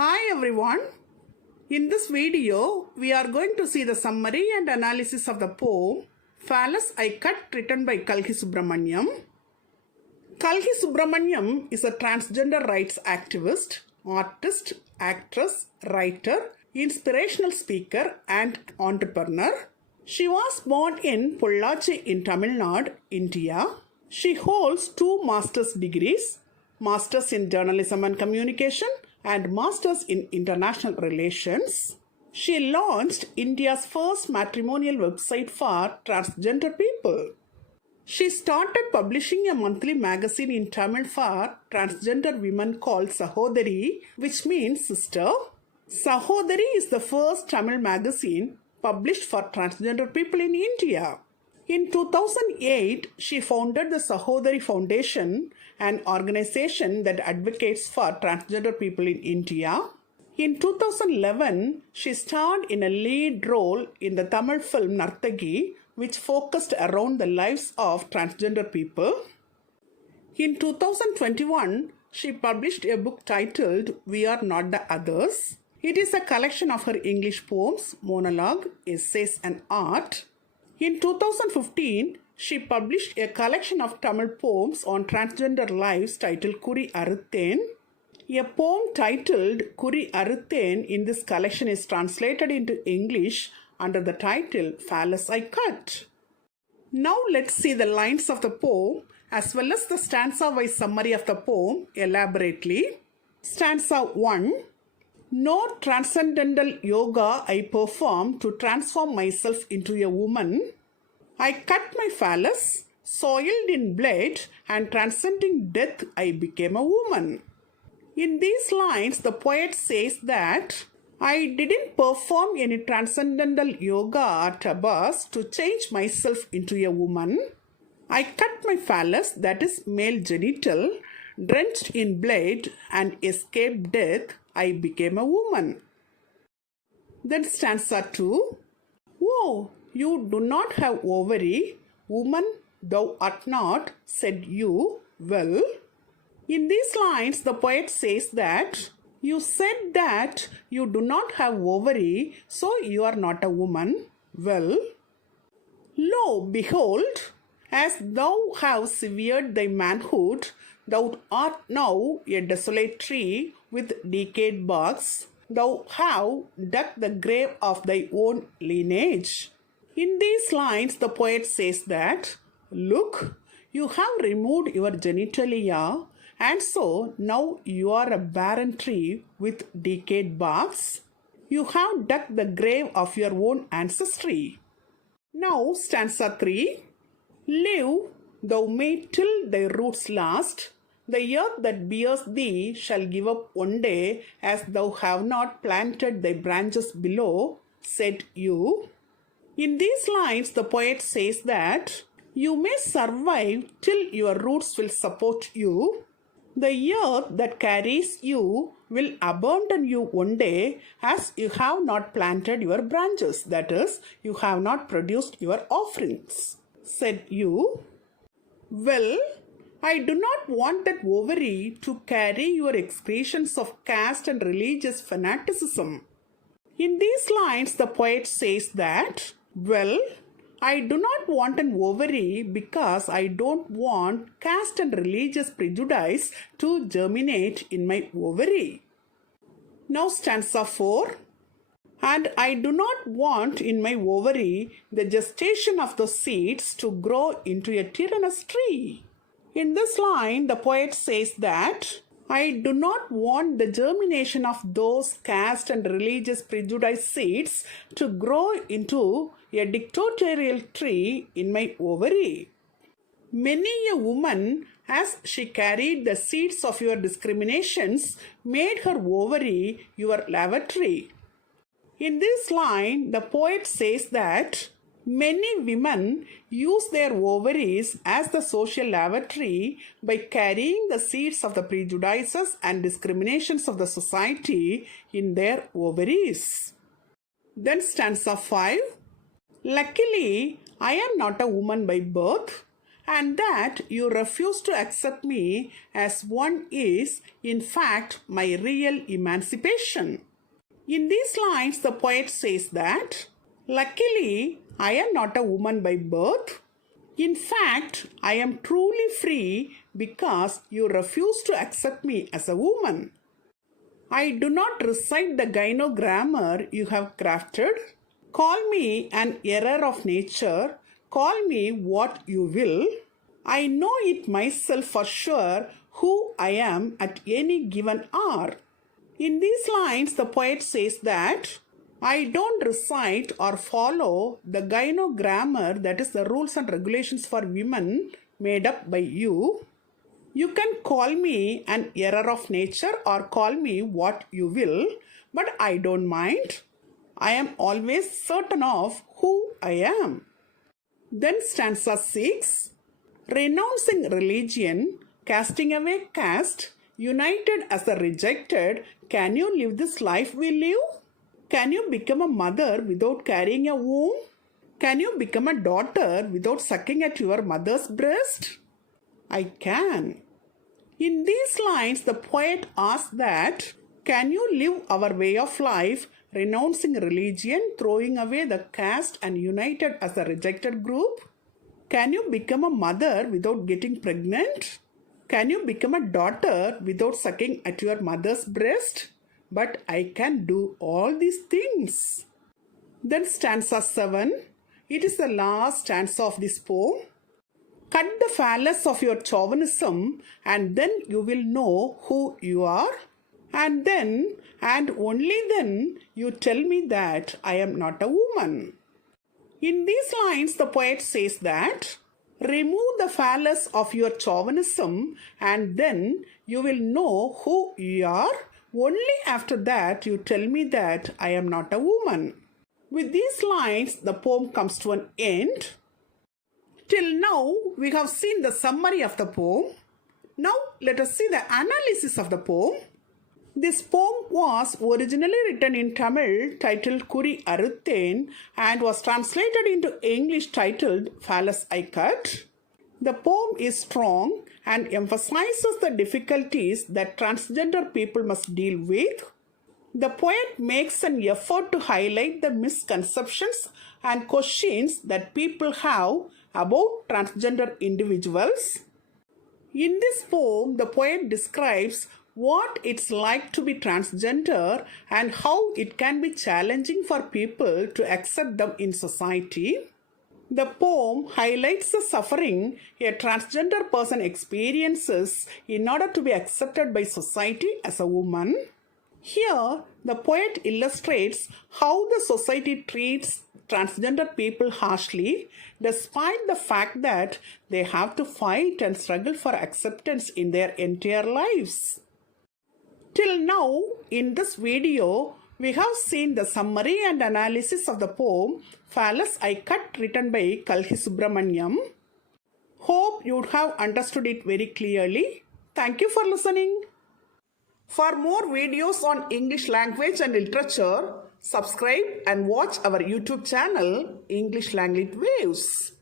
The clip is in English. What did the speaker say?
Hi everyone. In this video, we are going to see the summary and analysis of the poem Phallus I Cut written by Kalki Subramaniam. Kalki Subramaniam is a transgender rights activist, artist, actress, writer, inspirational speaker and entrepreneur. She was born in Pollachi in Tamil Nadu, India. She holds 2 master's degrees, Masters in Journalism and Communication and Masters in International Relations. She launched India's first matrimonial website for transgender people. She started publishing a monthly magazine in Tamil for transgender women called Sahodari, which means sister. Sahodari is the first Tamil magazine published for transgender people in India. In 2008, she founded the Sahodari Foundation, an organization that advocates for transgender people in India. In 2011, she starred in a lead role in the Tamil film Nartagi, which focused around the lives of transgender people. In 2021, she published a book titled We Are Not the Others. It is a collection of her English poems, monologue, essays, and art. In 2015, she published a collection of Tamil poems on transgender lives titled Kuri Aruthen. A poem titled Kuri Aruthen in this collection is translated into English under the title Phallus I Cut. Now let's see the lines of the poem as well as the stanza-wise summary of the poem elaborately. Stanza 1. No transcendental yoga I perform to transform myself into a woman. I cut my phallus, soiled in blood, and transcending death, I became a woman. In these lines, the poet says that I didn't perform any transcendental yoga or tapas to change myself into a woman. I cut my phallus, that is male genital, drenched in blood and escaped death, I became a woman. Then stanza 2. Oh, you do not have ovary, woman thou art not, said you, well. In these lines, the poet says that you said that you do not have ovary, so you are not a woman. Well, lo, behold, as thou hast severed thy manhood, thou art now a desolate tree with decayed barks. Thou have dug the grave of thy own lineage. In these lines, the poet says that, look, you have removed your genitalia, and so now you are a barren tree with decayed barks. You have dug the grave of your own ancestry. Now, stanza 3. Live, thou may till thy roots last. The earth that bears thee shall give up one day, as thou have not planted thy branches below, said you. In these lines, the poet says that you may survive till your roots will support you. The earth that carries you will abandon you one day, as you have not planted your branches, that is, you have not produced your offerings, said you. Well, I do not want that ovary to carry your excretions of caste and religious fanaticism. In these lines, the poet says that, well, I do not want an ovary because I don't want caste and religious prejudice to germinate in my ovary. Now stanza 4. And I do not want in my ovary the gestation of the seeds to grow into a tyrannous tree. In this line, the poet says that I do not want the germination of those caste and religious prejudice seeds to grow into a dictatorial tree in my ovary. Many a woman, as she carried the seeds of your discriminations, made her ovary your lavatory. In this line, the poet says that many women use their ovaries as the social lavatory by carrying the seeds of the prejudices and discriminations of the society in their ovaries. Then stanza 5. Luckily, I am not a woman by birth, and that you refuse to accept me as one is, in fact, my real emancipation. In these lines, the poet says that, luckily, I am not a woman by birth. In fact, I am truly free because you refuse to accept me as a woman. I do not recite the gyno grammar you have crafted. Call me an error of nature. Call me what you will. I know it myself for sure who I am at any given hour. In these lines, the poet says that I don't recite or follow the gyno grammar, that is the rules and regulations for women made up by you. You can call me an error of nature or call me what you will, but I don't mind. I am always certain of who I am. Then stanza 6. Renouncing religion, casting away caste, united as the rejected, can you live this life we live? Can you become a mother without carrying a womb? Can you become a daughter without sucking at your mother's breast? I can. In these lines, the poet asks that, can you live our way of life, renouncing religion, throwing away the caste and united as a rejected group? Can you become a mother without getting pregnant? Can you become a daughter without sucking at your mother's breast? But I can do all these things. Then stanza 7. It is the last stanza of this poem. Cut the phallus of your chauvinism and then you will know who you are. And then, and only then, you tell me that I am not a woman. In these lines, the poet says that, remove the phallus of your chauvinism and then you will know who you are. Only after that, you tell me that I am not a woman. With these lines, the poem comes to an end. Till now, we have seen the summary of the poem. Now, let us see the analysis of the poem. This poem was originally written in Tamil titled Kuri Aruthen and was translated into English titled Phallus I Cut. The poem is strong and emphasizes the difficulties that transgender people must deal with. The poet makes an effort to highlight the misconceptions and questions that people have about transgender individuals. In this poem, the poet describes what it's like to be transgender and how it can be challenging for people to accept them in society. The poem highlights the suffering a transgender person experiences in order to be accepted by society as a woman. Here, the poet illustrates how the society treats transgender people harshly, despite the fact that they have to fight and struggle for acceptance in their entire lives. Till now, in this video, we have seen the summary and analysis of the poem Phallus I Cut, written by Kalki Subramaniam. Hope you have understood it very clearly. Thank you for listening. For more videos on English language and literature, subscribe and watch our YouTube channel English Language Waves.